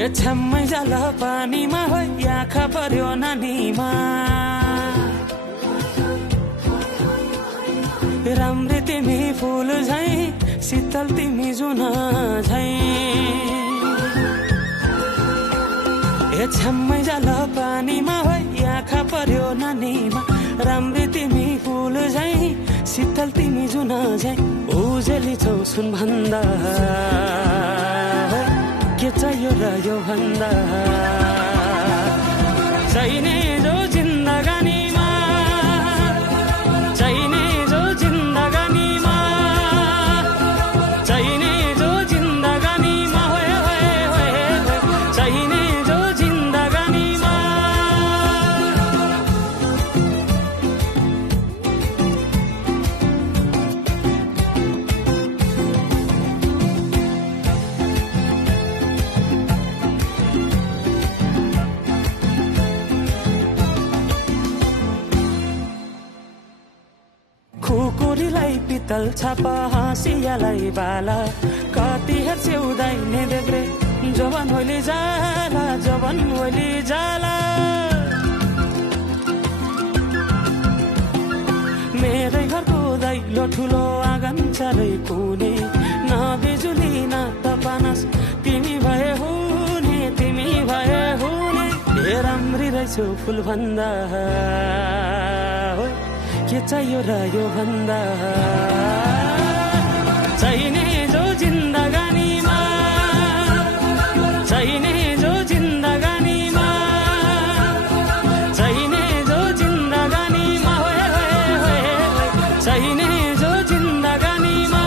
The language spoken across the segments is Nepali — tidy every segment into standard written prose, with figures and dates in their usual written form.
ए छ्याम्मै जाल पानीमा हो आँखा पर्यो नानीमा राम्री तिमी फुल झैं शीतल तिमी जुन झैं ए छ्याम्मै जाल पानीमा हो आँखा पर्यो नानीमा राम्री तिमी फुल झैं शीतल तिमी जुन झैं उजेली छौ सुन भन्दा के चाहियो र यो भन्दा चाहिने जो जिन्दगानीमा चाहिने जो जिन्दगानीमा चाहिने जो जिन्दगानीमा होए होए होए चाहिने जो जिन्दगानीमा खुकुरीलाई पितल छापा हाँसियालाई बाला कति हेर्छौ दाइने देब्रे जवान होली जाला जवान होली जाला मेरै घरको दैलो ठुलो आँगन चारै कुने न बिजुली न त पानस तिमी भए हुने तिमी भए हुने ए राम्री रहेछौ फुल भन्दा के चाहियो र यो भन्दा चाहिने जो जिन्दगानीमा चाहिने जो जिन्दगानीमा चाहिने जो जिन्दगानीमा होए होए होए चाहिने जो जिन्दगानीमा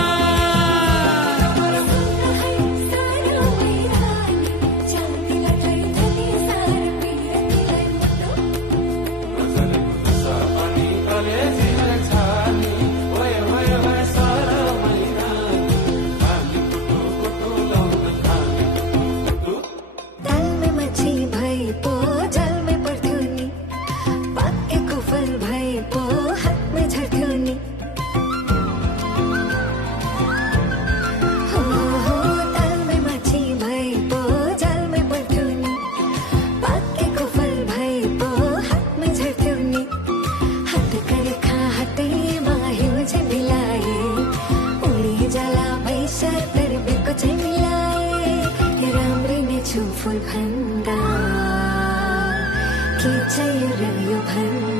फुल भन्दा के चाहियो र यो भन्दा